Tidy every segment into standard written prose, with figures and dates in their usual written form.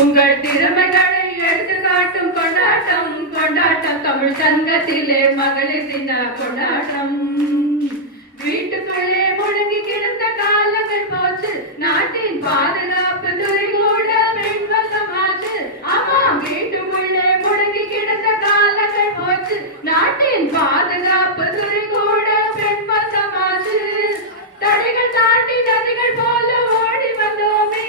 உங்கள் திறமைகளை எடுத்து காட்டும் கொண்டாட்டம் கொண்டாட்டம் தமிழ் சங்கத்திலே மகளிர் தின கொண்டாட்டம். வீட்டுக்குள்ளே முழுங்கி கிடந்த காலங்கள் போச்சு, நாட்டின் பாதுகாப்பு துறை கூட பெண்வசமாச்சு. ஆமா, வீட்டுக்குள்ளே முழுங்கி கிடந்த காலங்கள் போச்சு, நாட்டின் பாதுகாப்பு துறை கூட பெண்வசமாச்சு. தடைகள் தாண்டி நதிகள் போல ஓடி வந்தோமே,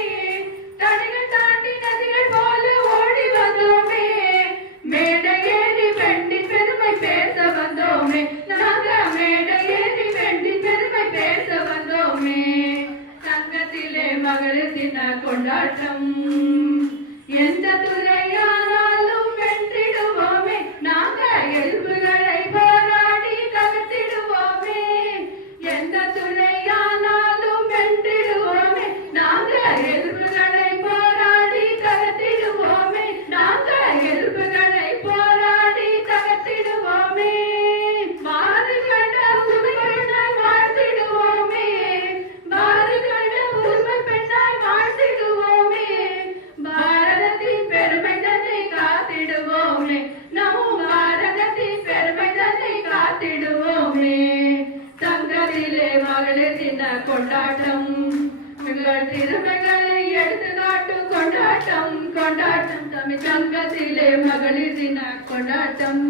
தடைகள் தாண்டி நதிகள் போல ஓடி வந்தோமே. மேடை ஏறி பெண்ணின் பெருமை பேச வந்தோமே, நாங்க மேடை ஏறி பெண்ணின் பெருமை பேச வந்தோமே. சங்கத்திலே மகளிர் தின கொண்டாட்டம். எந்த துறையானாலும் வென்றிடுவோமே, நாங்க எதிர்ப்புகளை போராடி தகர்த்திடுவோமே. எந்த துறையானாலும் வென்றிடுவோமே, நாங்க எதிர்ப்புகளை போராடி தகர்த்திடுவோமே. நாங்க எதிர்ப்புகளை போராடி தகர்த்திடுவோமே. மாறு கண்ட உரிமை பெண்ணாய் வாழ்த்திடுவோமே, மாறு கண்ட உரிமை பெண்ணாய் வாழ்த்திடுவோமே. பாரதத்தின் பெருமை தன்னை காத்திடுவோமே, நம் பாரதத்தின் பெருமை தன்னை காத்திடுவோமே. சங்கத்திலே மகளிர் தின கொண்டாட்டம். உங்கள் திறமைகளை எடுத்து காட்டும் கொண்டாட்டம் கொண்டாட்டம் தமிழ் சங்கத்திலே மகளிர் தின கொண்டாட்டம்.